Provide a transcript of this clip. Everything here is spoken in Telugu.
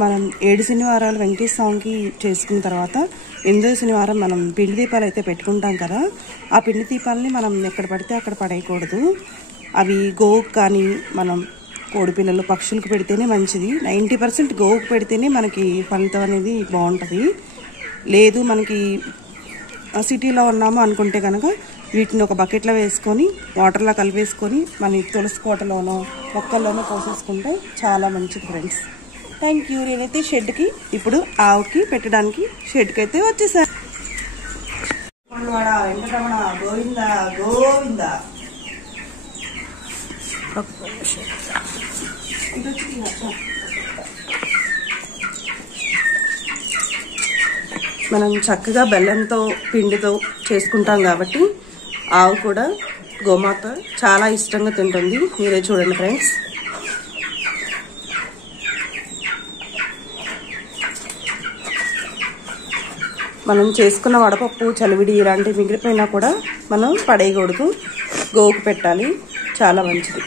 మనం 7 శనివారాలు వెంకటేశ్వర స్వామికి చేసుకున్న తర్వాత 8వ శనివారం మనం పిండి దీపాలు అయితే పెట్టుకుంటాం కదా, ఆ పిండి దీపాలని మనం ఎక్కడ పడితే అక్కడ పడేయకూడదు. అవి గోవుకు కానీ మనం కోడిపిల్లలు పక్షులకు పెడితేనే మంచిది. 90% గోవుకు పెడితేనే మనకి ఫలితం అనేది బాగుంటుంది. లేదు మనకి సిటీలో ఉన్నాము అనుకుంటే కనుక వీటిని ఒక బకెట్లో వేసుకొని వాటర్లో కలిపేసుకొని మన తులసి కోటలోనో మొక్కల్లోనో పోసేసుకుంటే చాలా మంచిది ఫ్రెండ్స్. Thank you. నేనైతే షెడ్కి ఇప్పుడు ఆవుకి పెట్టడానికి షెడ్కి అయితే వచ్చేసాను. వెంకటరమణ గోవింద గోవింద. మనం చక్కగా బెల్లంతో పిండితో చేసుకుంటాం కాబట్టి ఆవు కూడా గోమాత చాలా ఇష్టంగా తింటుంది. మీరే చూడండి ఫ్రెండ్స్. మనం చేసుకున్న వడపప్పు చలివిడి ఇలాంటివి మిగిలిపోయినా కూడా మనం పడేయకూడదు, గోవుకు పెట్టాలి, చాలా మంచిది.